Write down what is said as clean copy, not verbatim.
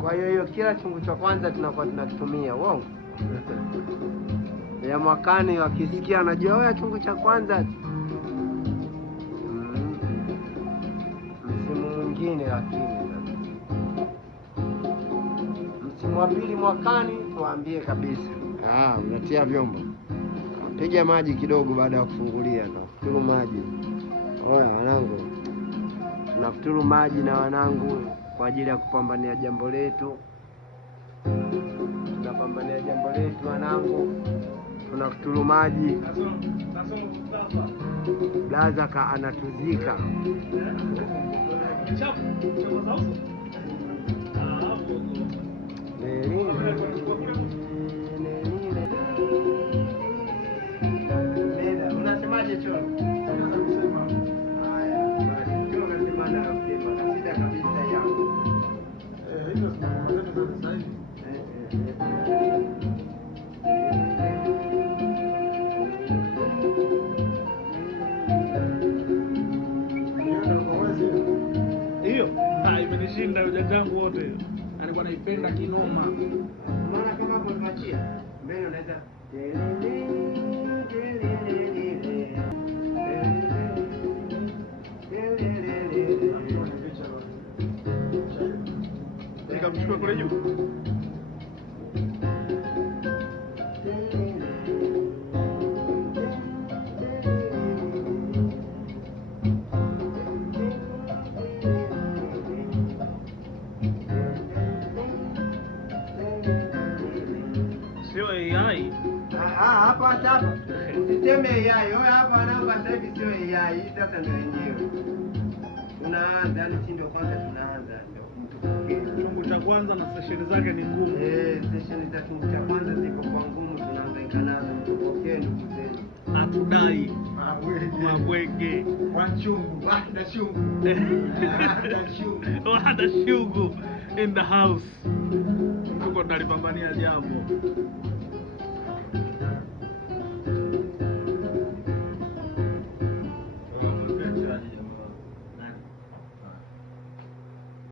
Kwa hiyo kila chungu cha kwanza tunakuwa tunakitumia. Uongo? Ya mwakani wakisikia wanajua wewe chungu cha kwanza. Msimu mwingine lakini msimu wa pili mwakani tuambie kabisa. Unatia vyombo. Piga maji kidogo baada ya kufungulia na kufuturu maji. Oya wanangu. Tunafuturu maji na wanangu kwa ajili ya kupambania jambo letu. Tunapambania jambo letu wanangu. Tunafuturu maji. Blaza ka anatuzika. Unasemaje cholo? Imenishinda ujanja wangu wote. Alikuwa naipenda kinoma. Maana kama hapo tuachia. Mbele unaweza nikamchukua kule juu. Hapa. Usiseme AI. Wewe hapa namba sasa hivi sio AI. Hii sasa ndio yenyewe. Tunaanza, yani si ndio kwanza tunaanza. Chungu cha kwanza na session zake ni ngumu. Session za chungu cha kwanza ziko kwa ngumu, tunahangaika nazo. Tupokee ndugu zetu. Atudai. Mabwege. Wanchungu, wada shungu. Wada shungu in the house. Tuko tunalipambania jambo.